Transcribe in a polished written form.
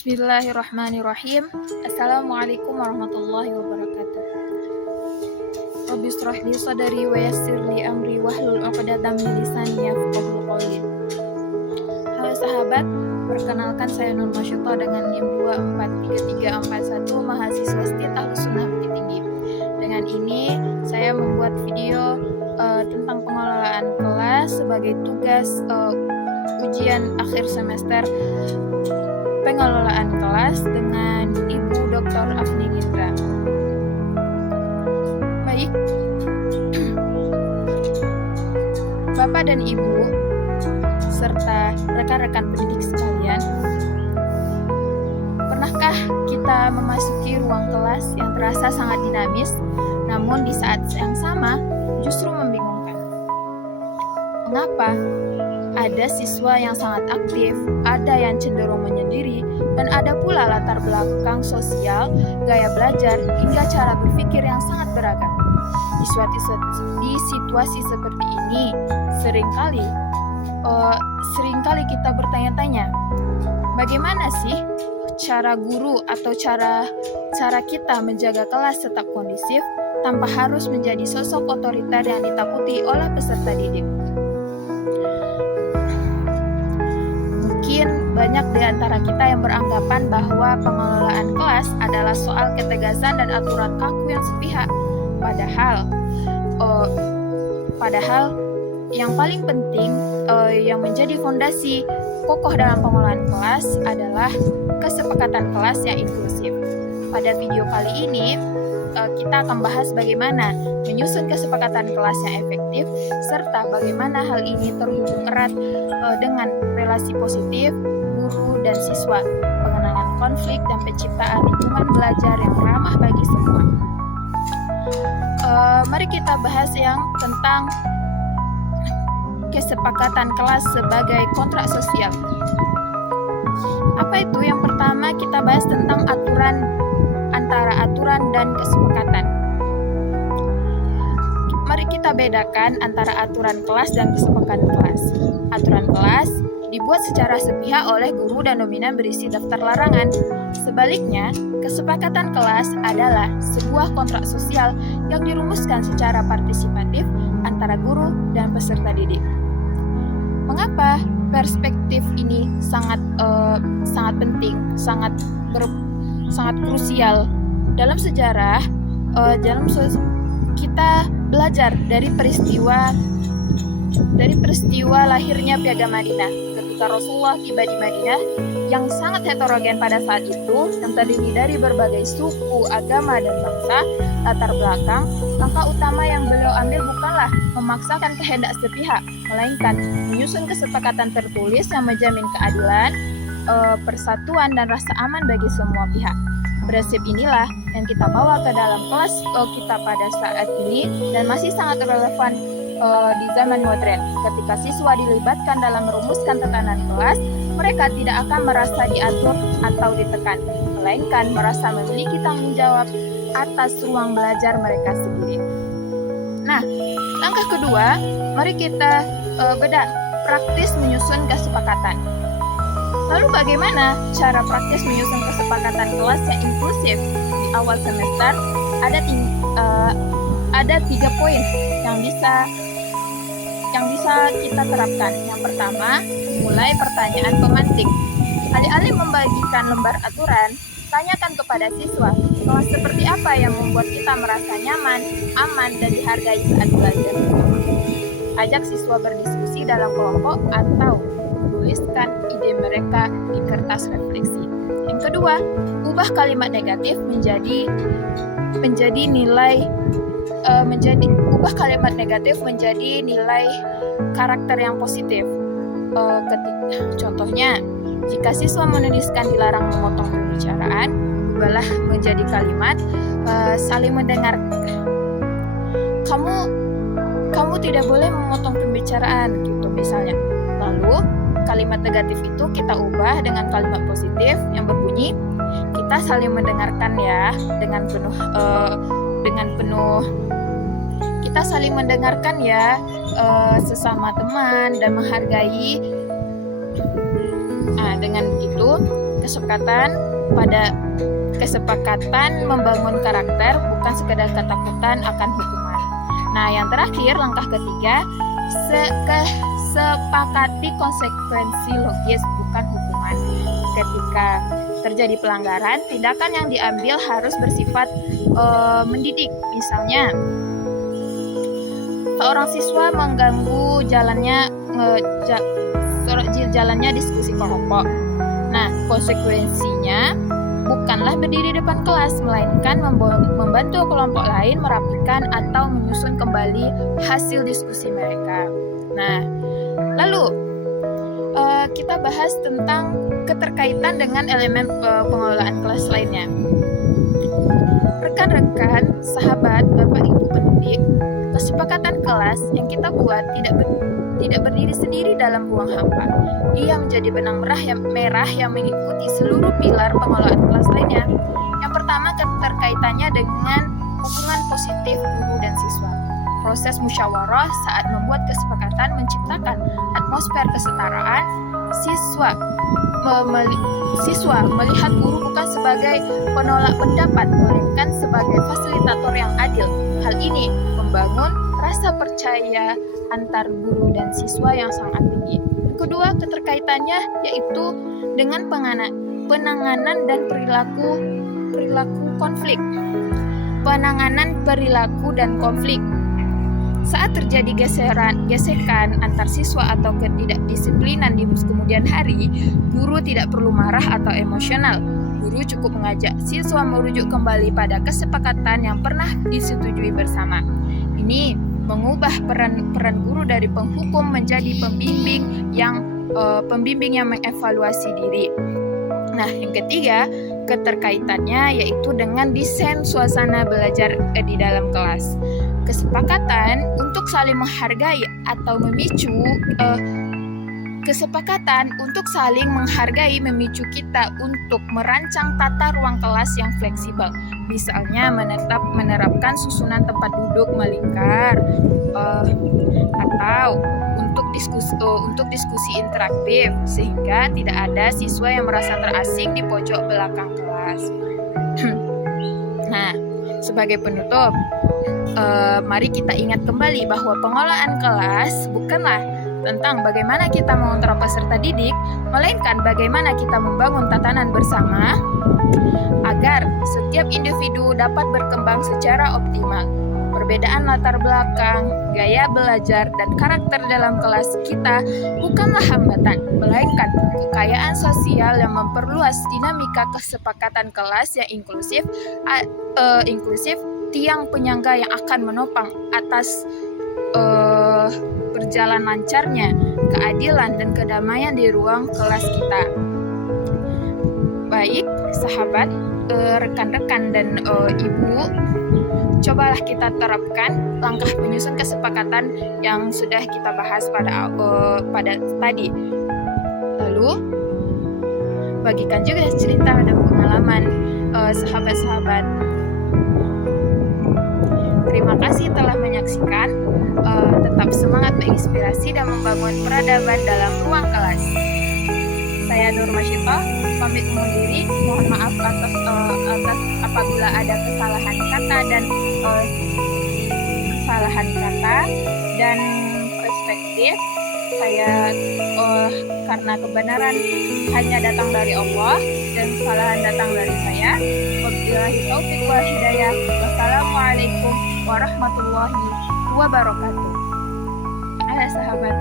Bismillahirrahmanirrahim. Assalamualaikum warahmatullahi wabarakatuh. Rabbi shrah li sadri wa yassir li amri wahlul 'uqdatam min lisani yafqahu qawli. Halo sahabat, perkenalkan saya Nur Masyuta dengan NIM 243341 mahasiswa STIT Ahlussunnah Bukit Tinggi. Dengan ini saya membuat video tentang pengelolaan kelas sebagai tugas ujian akhir semester pengelolaan kelas dengan Ibu Dr. Afni Nindra. Baik, Bapak dan Ibu serta rekan-rekan pendidik sekalian, pernahkah kita memasuki ruang kelas yang terasa sangat dinamis, namun di saat yang sama justru membingungkan? Mengapa? Ada siswa yang sangat aktif, ada yang cenderung menyendiri, dan ada pula latar belakang sosial, gaya belajar, hingga cara berpikir yang sangat beragam. Di situasi seperti ini, seringkali kita bertanya-tanya, bagaimana sih cara guru atau cara kita menjaga kelas tetap kondusif tanpa harus menjadi sosok otoriter yang ditakuti oleh peserta didik? Mungkin banyak di antara kita yang beranggapan bahwa pengelolaan kelas adalah soal ketegasan dan aturan kaku yang sepihak. Padahal yang paling penting yang menjadi fondasi kokoh dalam pengelolaan kelas adalah kesepakatan kelas yang inklusif. Pada video kali ini kita akan bahas bagaimana menyusun kesepakatan kelas yang efektif serta bagaimana hal ini terhubung erat dengan relasi positif guru dan siswa, pengenalan konflik dan penciptaan lingkungan belajar yang ramah bagi semua. Mari kita bahas yang tentang kesepakatan kelas sebagai kontrak sosial. Apa itu? Yang pertama kita bahas tentang antara aturan dan kesepakatan. Mari kita bedakan antara aturan kelas dan kesepakatan kelas. Aturan kelas dibuat secara sepihak oleh guru dan dominan berisi daftar larangan. Sebaliknya, kesepakatan kelas adalah sebuah kontrak sosial yang dirumuskan secara partisipatif antara guru dan peserta didik. Mengapa perspektif ini sangat penting, sangat krusial? Dalam sejarah, kita belajar dari peristiwa lahirnya Piagam Madinah. Ketika Rasulullah tiba di Madinah yang sangat heterogen pada saat itu, yang terdiri dari berbagai suku, agama, dan bangsa, latar belakang, langkah utama yang beliau ambil bukanlah memaksakan kehendak sepihak, melainkan menyusun kesepakatan tertulis yang menjamin keadilan, persatuan, dan rasa aman bagi semua pihak. Prinsip inilah yang kita bawa ke dalam kelas kita pada saat ini dan masih sangat relevan di zaman modern. Ketika siswa dilibatkan dalam merumuskan tatanan kelas, mereka tidak akan merasa diatur atau ditekan, melainkan merasa memiliki tanggung jawab atas ruang belajar mereka sendiri. Nah, langkah kedua, mari kita bedah praktis menyusun kesepakatan. Lalu bagaimana cara praktis menyusun kesepakatan kelas yang inklusif? Di awal semester ada 3 poin yang bisa kita terapkan. Yang pertama, mulai pertanyaan pemantik. Alih-alih membagikan lembar aturan, tanyakan kepada siswa, kelas seperti apa yang membuat kita merasa nyaman, aman, dan dihargai saat belajar. Ajak siswa berdiskusi dalam kelompok atau tuliskan ide mereka di kertas refleksi. Yang kedua, ubah kalimat negatif menjadi nilai karakter yang positif. Contohnya, jika siswa menuliskan dilarang memotong pembicaraan, ubahlah menjadi kalimat saling mendengar. Kamu tidak boleh memotong pembicaraan, gitu misalnya. Lalu kalimat negatif itu kita ubah dengan kalimat positif yang berbunyi, kita saling mendengarkan ya, kita saling mendengarkan ya sesama teman dan menghargai. Nah, dengan begitu kesepakatan membangun karakter, bukan sekedar ketakutan akan hukuman. Nah, yang terakhir, langkah ketiga, sepakati konsekuensi logis, bukan hukuman. Ketika terjadi pelanggaran, tindakan yang diambil harus bersifat mendidik. Misalnya, seorang siswa mengganggu jalannya diskusi kelompok. Nah, konsekuensinya bukanlah berdiri depan kelas, melainkan membantu kelompok lain merapikan atau menyusun kembali hasil diskusi mereka. Nah, lalu kita bahas tentang keterkaitan dengan elemen pengelolaan kelas lainnya. Rekan-rekan, sahabat, Bapak Ibu pendidik, kesepakatan kelas yang kita buat tidak berdiri sendiri dalam ruang hampa. Ia menjadi benang merah yang mengikuti seluruh pilar pengelolaan kelas lainnya. Yang pertama, keterkaitannya dengan hubungan positif guru dan siswa. Proses musyawarah saat membuat kesepakatan menciptakan atmosfer kesetaraan. Siswa melihat guru bukan sebagai penolak pendapat, melainkan sebagai fasilitator yang adil. Hal ini membangun rasa percaya antar guru dan siswa yang sangat tinggi. Kedua, keterkaitannya yaitu dengan penanganan dan perilaku konflik. Penanganan perilaku dan konflik. Saat terjadi gesekan antar siswa atau ketidakdisiplinan di kemudian hari, guru tidak perlu marah atau emosional. Guru cukup mengajak siswa merujuk kembali pada kesepakatan yang pernah disetujui bersama. Ini mengubah peran guru dari penghukum menjadi pembimbing yang mengevaluasi diri. Nah, yang ketiga, keterkaitannya yaitu dengan desain suasana belajar di dalam kelas. Kesepakatan untuk saling menghargai atau memicu kita untuk merancang tata ruang kelas yang fleksibel. Misalnya menerapkan susunan tempat duduk melingkar, atau untuk diskusi interaktif sehingga tidak ada siswa yang merasa terasing di pojok belakang kelas. Nah, sebagai penutup, mari kita ingat kembali bahwa pengelolaan kelas bukanlah tentang bagaimana kita mengontrol peserta didik, melainkan bagaimana kita membangun tatanan bersama agar setiap individu dapat berkembang secara optimal. Perbedaan latar belakang, gaya belajar, dan karakter dalam kelas kita bukanlah hambatan, melainkan kekayaan sosial yang memperluas dinamika kesepakatan kelas yang inklusif, tiang penyangga yang akan menopang atas berjalan lancarnya keadilan dan kedamaian di ruang kelas kita. Baik, sahabat, rekan-rekan dan ibu, cobalah kita terapkan langkah penyusun kesepakatan yang sudah kita bahas pada tadi. Lalu bagikan juga cerita dan pengalaman sahabat-sahabat. Terima kasih telah menyaksikan. Tetap semangat menginspirasi dan membangun peradaban dalam ruang kelas. Saya Nur Masyito, pamit undur diri. Mohon maaf atas apabila ada kesalahan kata dan perspektif. Saya karena kebenaran hanya datang dari Allah dan kesalahan datang dari saya. Wabillahi taufiq wal hidayah. Wassalamualaikum warahmatullahi wabarakatuh. Sahabat.